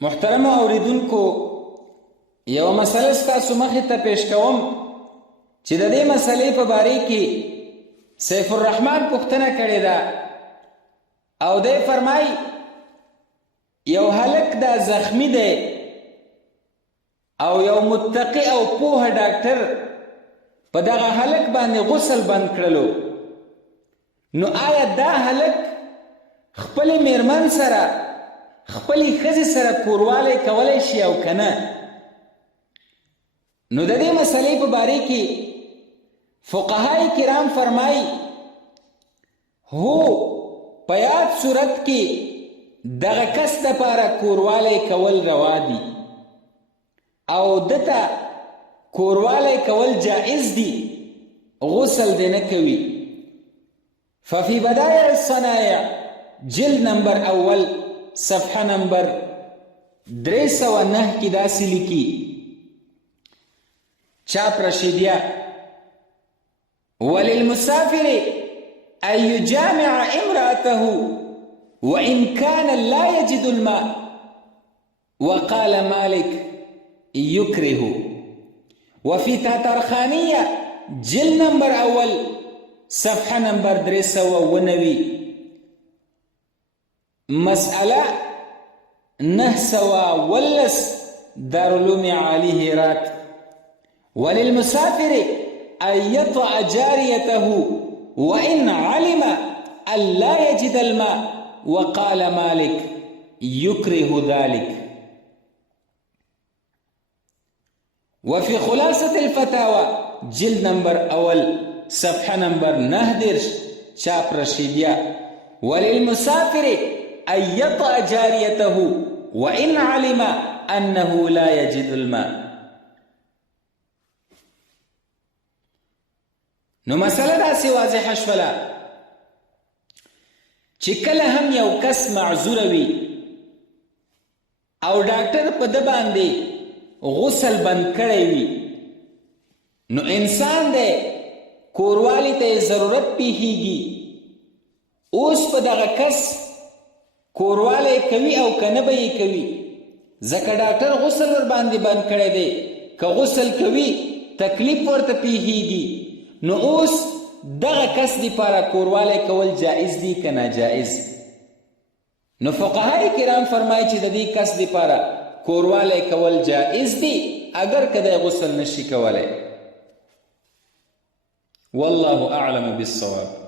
محترم اوریدونکو، یو مسله ستاسو مخې ته پیش کوم چې د دې مسلې په باره کې سیف الرحمن پوښتنه کړې ده او دی فرمای یو هلک دا زخمی دی او یو متقی او پوهه ډاکټر په دغه هلک باندې غسل بند کړلو، نو آیا دا هلک خپلې میرمن سره خپلې ښځې سره کوروالی کولی شي او که نه؟ نو د دې مسلې په باره کې فقهای کرام فرمایي هو په یاد صورت کې دغه کس دپاره کوروالی کول روا دي او دته کوروالی کول جائز دي، غسل دی نه کوي. ففي بدائع الصنایع جلد نمبر اول صفحه نمبر 309 کې داسې لیکي، چاپ رشیدیه: وللمسافر أن يجامع امرأته وإن كان لا يجد الماء، وقال مالك يكره. وفي تاترخانية جلد نمبر اول صفحه نمبر 319 مسألة 910 دارالعلوم عالی هرات: وللمسافر أن يطأ جاريته وإن علم أن لا يجد الماء، وقال مالك يكره ذلك. وفي خلاصة الفتاوى جلد نمبر اول صفحه نمبر 19 چاپ رشیدیه: وللمسافر أن يطأ جاريته وإن علم أنه لا يجد الماء. نو مسله داسې واضحه شوله چې کله هم یو کس معذور وي او ډاکټر په ده باندې غسل بند کړی وي، نو انسان دی کوروالی ته ضرورت پیښیږي، اوس په دغه کس کوروالی کوي او که نه به یې کوي، ځکه ډاکټر غسل ور باندې بند کړی دی. که غسل کوي تکلیف ورته پیښیږي، نو اوس دغه کس دپاره کوروالی کول جایز دي که ناجایز؟ نو فقهای کرام فرمایي چې د دې کس دپاره کوروالی کول جایز دي اگر که دی غسل نشي کولی. والله اعلم بالصواب.